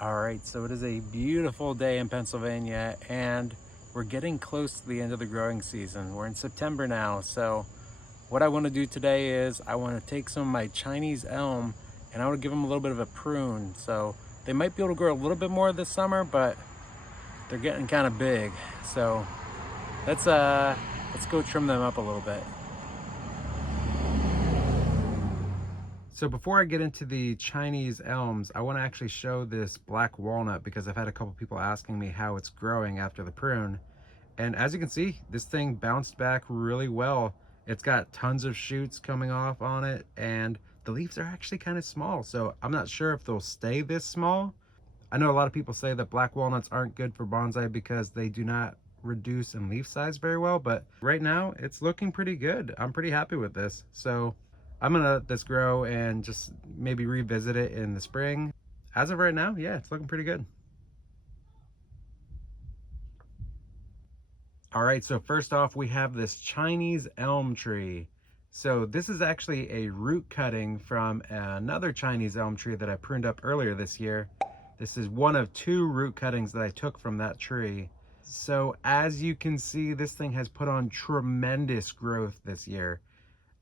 All right, so it is a beautiful day in Pennsylvania, and we're getting close to the end of the growing season. We're in September now, so what I want to do today is I want to take some of my Chinese elm and I want to give them a little bit of a prune. So they might be able to grow a little bit more this summer, but they're getting kind of big. So let's go trim them up a little bit. So before I get into the Chinese elms, I want to actually show this black walnut because I've had a couple people asking me how it's growing after the prune. And as you can see, this thing bounced back really well. It's got tons of shoots coming off on it, and the leaves are actually kind of small. So I'm not sure if they'll stay this small. I know a lot of people say that black walnuts aren't good for bonsai because they do not reduce in leaf size very well, but right now it's looking pretty good. I'm pretty happy with this. So I'm gonna let this grow and just maybe revisit it in the spring. As of right now, yeah, it's looking pretty good. All right, so first off, we have this Chinese elm tree. So this is actually a root cutting from another Chinese elm tree that I pruned up earlier this year. This is one of two root cuttings that I took from that tree. So as you can see, this thing has put on tremendous growth this year.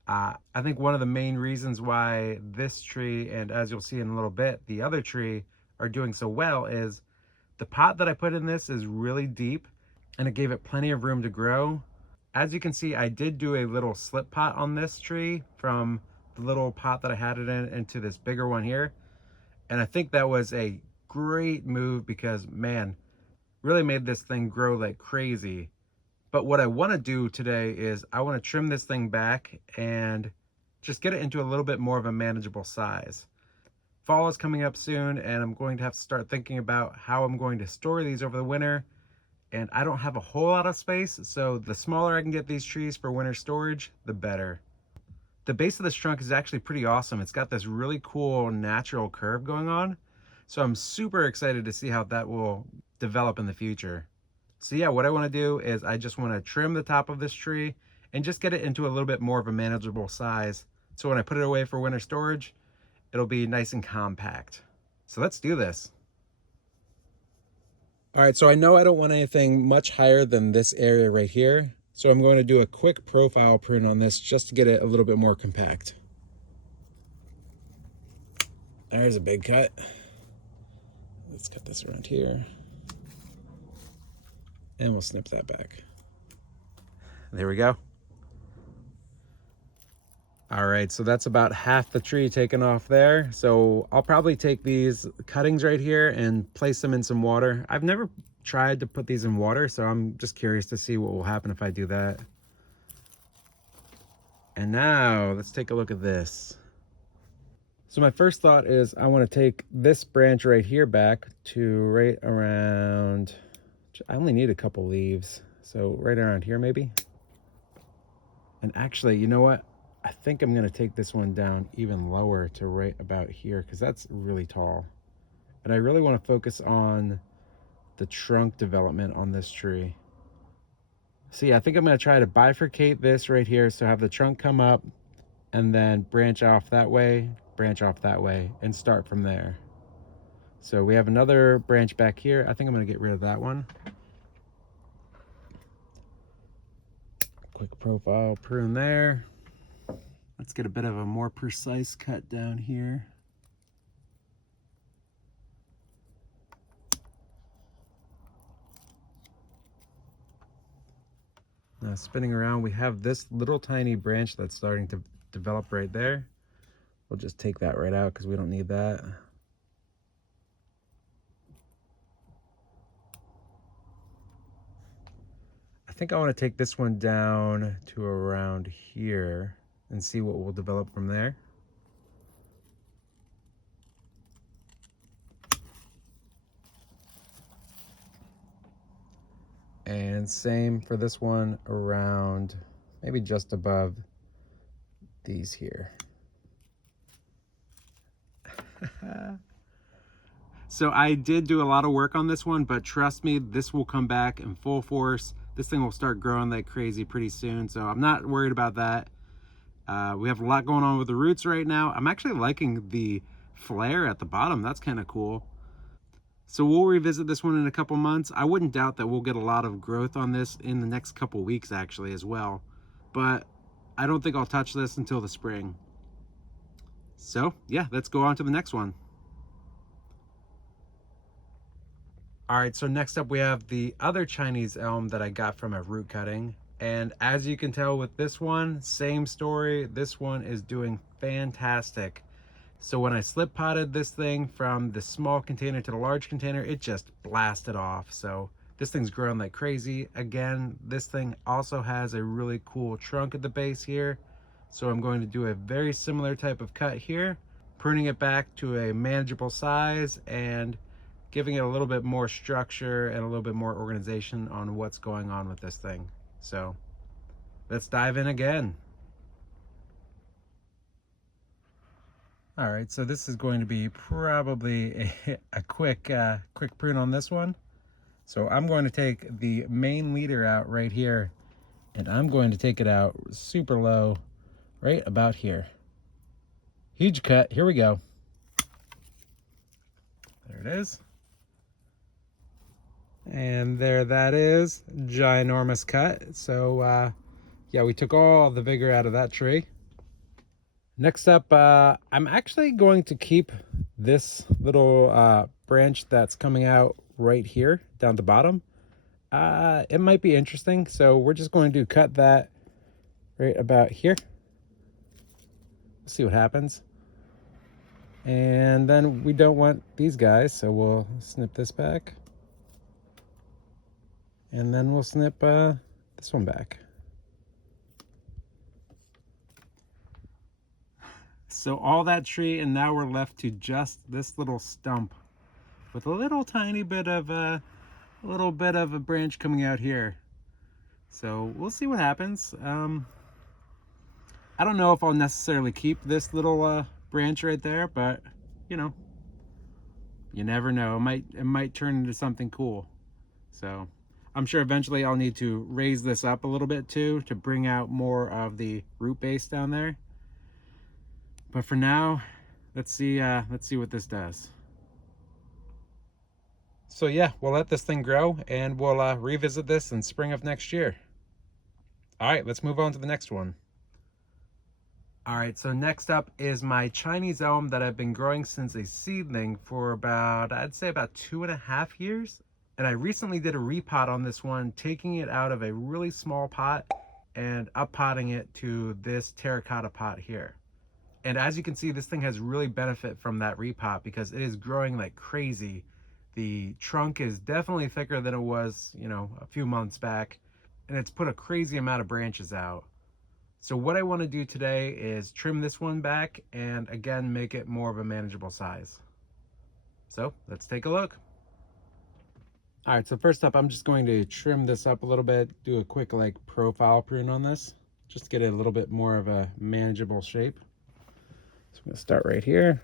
I think one of the main reasons why this tree, and as you'll see in a little bit, the other tree are doing so well is the pot that I put in this is really deep and it gave it plenty of room to grow. As you can see, I did do a little slip pot on this tree from the little pot that I had it in into this bigger one here. And I think that was a great move because, man, really made this thing grow like crazy. But what I want to do today is I want to trim this thing back and just get it into a little bit more of a manageable size. Fall is coming up soon, and I'm going to have to start thinking about how I'm going to store these over the winter. And I don't have a whole lot of space, so the smaller I can get these trees for winter storage, the better. The base of this trunk is actually pretty awesome. It's got this really cool natural curve going on. So I'm super excited to see how that will develop in the future. So yeah, what I want to do is I just want to trim the top of this tree and just get it into a little bit more of a manageable size. So when I put it away for winter storage, it'll be nice and compact. So let's do this. All right, so I know I don't want anything much higher than this area right here. So I'm going to do a quick profile prune on this just to get it a little bit more compact. There's a big cut. Let's cut this around here. And we'll snip that back. There we go. All right, so that's about half the tree taken off there. So I'll probably take these cuttings right here and place them in some water. I've never tried to put these in water, so I'm just curious to see what will happen if I do that. And now let's take a look at this. So my first thought is I want to take this branch right here back to right around, I only need a couple leaves. So right around here maybe. And actually, you know what? I think I'm gonna take this one down even lower to right about here because that's really tall. And I really want to focus on the trunk development on this tree. So yeah, I think I'm gonna try to bifurcate this right here. So have the trunk come up and then branch off that way, and start from there. So we have another branch back here. I think I'm gonna get rid of that one. Quick profile prune there. Let's get a bit of a more precise cut down here. Now spinning around, we have this little tiny branch that's starting to develop right there. We'll just take that right out because we don't need that. I think I want to take this one down to around here and see what will develop from there. And same for this one around maybe just above these here. So I did do a lot of work on this one, but trust me, this will come back in full force. This thing will start growing like crazy pretty soon, so I'm not worried about that. We have a lot going on with the roots right now. I'm actually liking the flare at the bottom. That's kind of cool. So we'll revisit this one in a couple months. I wouldn't doubt that we'll get a lot of growth on this in the next couple weeks actually as well. But I don't think I'll touch this until the spring. So yeah, let's go on to the next one. All right, so next up we have the other Chinese elm that I got from a root cutting. And as you can tell with this one, same story. This one is doing fantastic. So when I slip potted this thing from the small container to the large container, it just blasted off. So this thing's growing like crazy. Again, this thing also has a really cool trunk at the base here. So I'm going to do a very similar type of cut here, pruning it back to a manageable size and giving it a little bit more structure and a little bit more organization on what's going on with this thing. So let's dive in again. All right, so this is going to be probably a quick prune on this one. So I'm going to take the main leader out right here, and I'm going to take it out super low, right about here. Huge cut, here we go. There it is. And there that is, ginormous cut. So yeah, we took all the vigor out of that tree. Next up, I'm actually going to keep this little branch that's coming out right here down the bottom. It might be interesting, so we're just going to cut that right about here. See what happens. And then we don't want these guys, so we'll snip this back. And then we'll snip this one back. So all that tree, and now we're left to just this little stump with a little tiny bit of a branch coming out here. So we'll see what happens. I don't know if I'll necessarily keep this little branch right there, but you know, you never know. It might turn into something cool. So I'm sure eventually I'll need to raise this up a little bit too to bring out more of the root base down there. But for now, let's see what this does. So yeah, we'll let this thing grow and we'll revisit this in spring of next year. All right, let's move on to the next one. All right, so next up is my Chinese elm that I've been growing since a seedling for about, I'd say about 2.5 years. And I recently did a repot on this one, taking it out of a really small pot and up potting it to this terracotta pot here. And as you can see, this thing has really benefit from that repot because it is growing like crazy. The trunk is definitely thicker than it was, you know, a few months back, and it's put a crazy amount of branches out. So what I want to do today is trim this one back and again, make it more of a manageable size. So let's take a look. All right, so first up, I'm just going to trim this up a little bit, do a quick like profile prune on this, just to get it a little bit more of a manageable shape. So I'm going to start right here.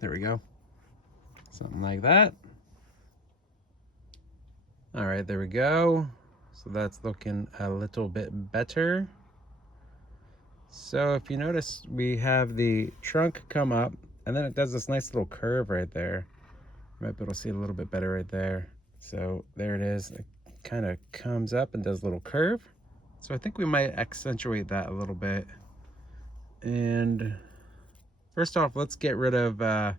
There we go. Something like that. All right, there we go. So that's looking a little bit better. So if you notice, we have the trunk come up and then it does this nice little curve right there. You might be able to see it a little bit better right there. So there it is. It kind of comes up and does a little curve. So I think we might accentuate that a little bit. And first off, let's get rid of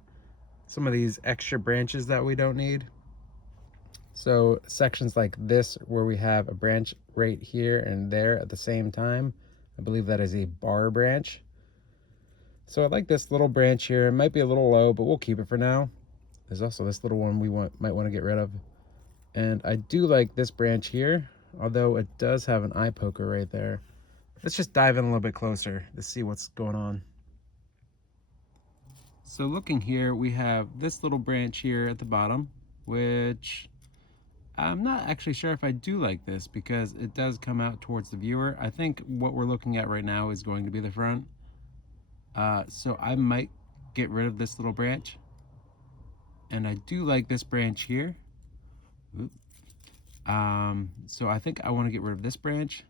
some of these extra branches that we don't need. So sections like this where we have a branch right here and there at the same time, I believe that is a bar branch. So I like this little branch here. It might be a little low, but we'll keep it for now. There's also this little one we might want to get rid of. And I do like this branch here, although it does have an eye poker right there. Let's just dive in a little bit closer to see what's going on. So looking here, we have this little branch here at the bottom, which I'm not actually sure if I do like this because it does come out towards the viewer. I think what we're looking at right now is going to be the front. So I might get rid of this little branch And I do like this branch here. Oop. So I think I want to get rid of this branch,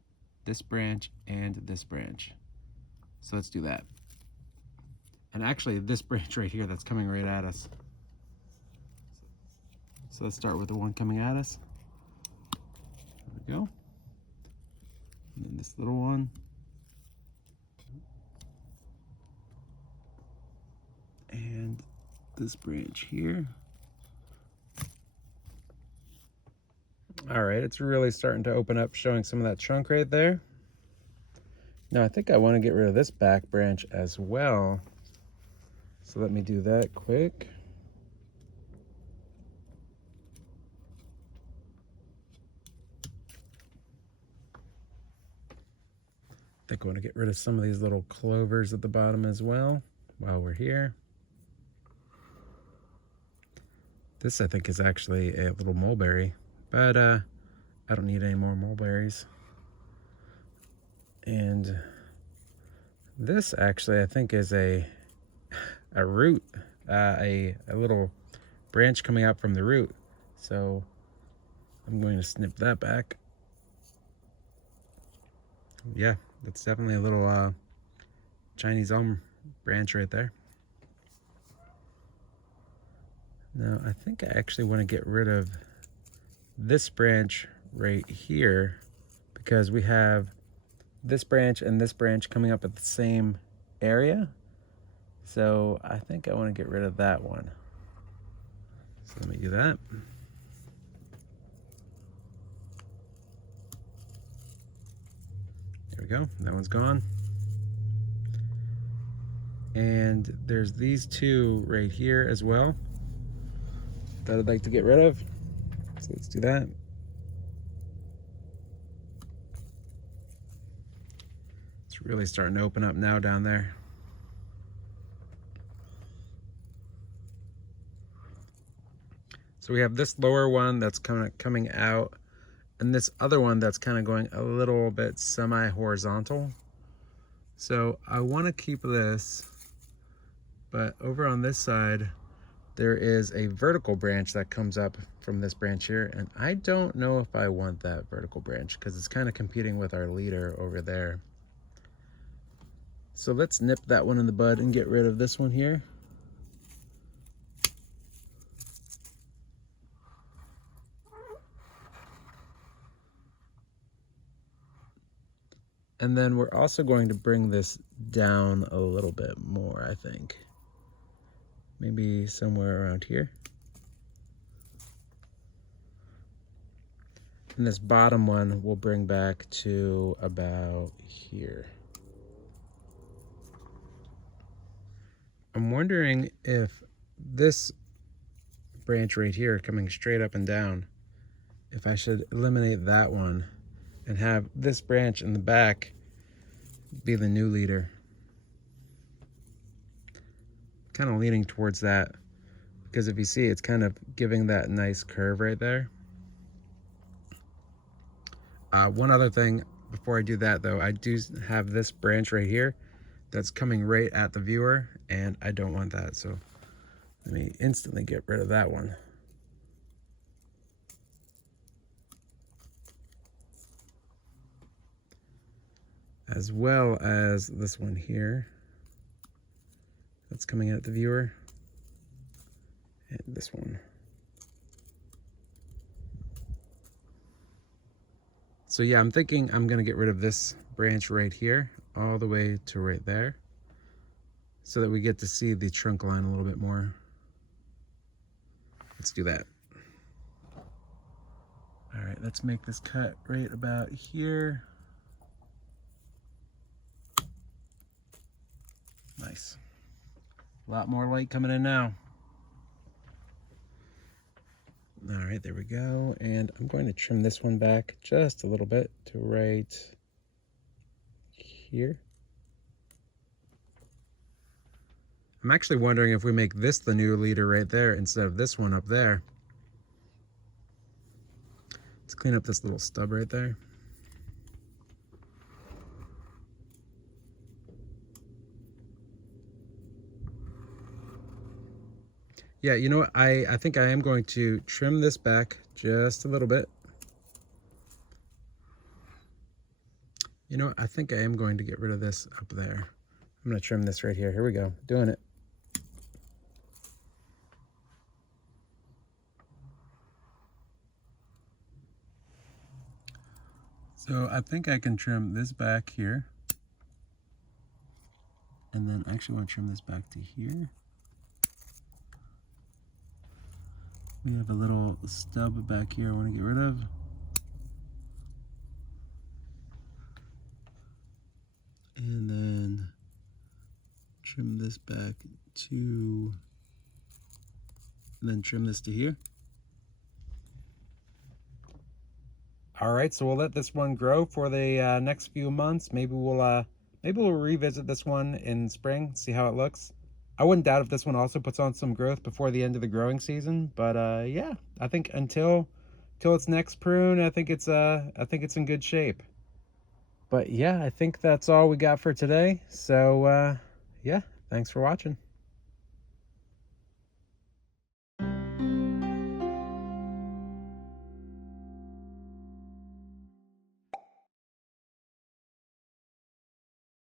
and this branch. So let's do that. And actually this branch right here that's coming right at us. So let's start with the one coming at us. There we go. And then this little one. And this branch here. All right, it's really starting to open up, showing some of that trunk right there. Now I think I want to get rid of this back branch as well. So let me do that quick. I think I want to get rid of some of these little clovers at the bottom as well while we're here. This I think is actually a little mulberry, but I don't need any more mulberries. And this actually I think is a root, a little branch coming out from the root. So I'm going to snip that back. Yeah, that's definitely a little Chinese elm branch right there. Now I think I actually want to get rid of this branch right here, because we have this branch and this branch coming up at the same area. So I think I want to get rid of that one. So let me do that. There we go, that one's gone. And there's these two right here as well that I'd like to get rid of. So let's do that. It's really starting to open up now down there. So we have this lower one that's coming out, and this other one that's kind of going a little bit semi-horizontal. So I want to keep this, but over on this side, there is a vertical branch that comes up from this branch here, and I don't know if I want that vertical branch because it's kind of competing with our leader over there. So let's nip that one in the bud and get rid of this one here. And then we're also going to bring this down a little bit more, I think. Maybe somewhere around here. And this bottom one we'll bring back to about here. I'm wondering if this branch right here coming straight up and down, if I should eliminate that one and have this branch in the back be the new leader. Kind of leaning towards that, because if you see, it's kind of giving that nice curve right there. One other thing before I do that though, I do have this branch right here that's coming right at the viewer, and I don't want that, so let me instantly get rid of that one. As well as this one here that's coming at the viewer, and this one. So yeah, I'm thinking I'm gonna get rid of this branch right here all the way to right there, so that we get to see the trunk line a little bit more. Let's do that. All right, let's make this cut right about here. Nice. A lot more light coming in now. All right, there we go. And I'm going to trim this one back just a little bit to right here. I'm actually wondering if we make this the new leader right there instead of this one up there. Let's clean up this little stub right there. Yeah, you know what? I think I am going to trim this back just a little bit. You know what? I think I am going to get rid of this up there. I'm going to trim this right here. Here we go. Doing it. So I think I can trim this back here. And then I actually want to trim this back to here. We have a little stub back here I want to get rid of. And then trim this back to, and then trim this to here. All right, so we'll let this one grow for the next few months. Maybe we'll revisit this one in spring, see how it looks. I wouldn't doubt if this one also puts on some growth before the end of the growing season. But yeah, I think until its next prune, I think it's in good shape. But yeah, I think that's all we got for today. So yeah, thanks for watching.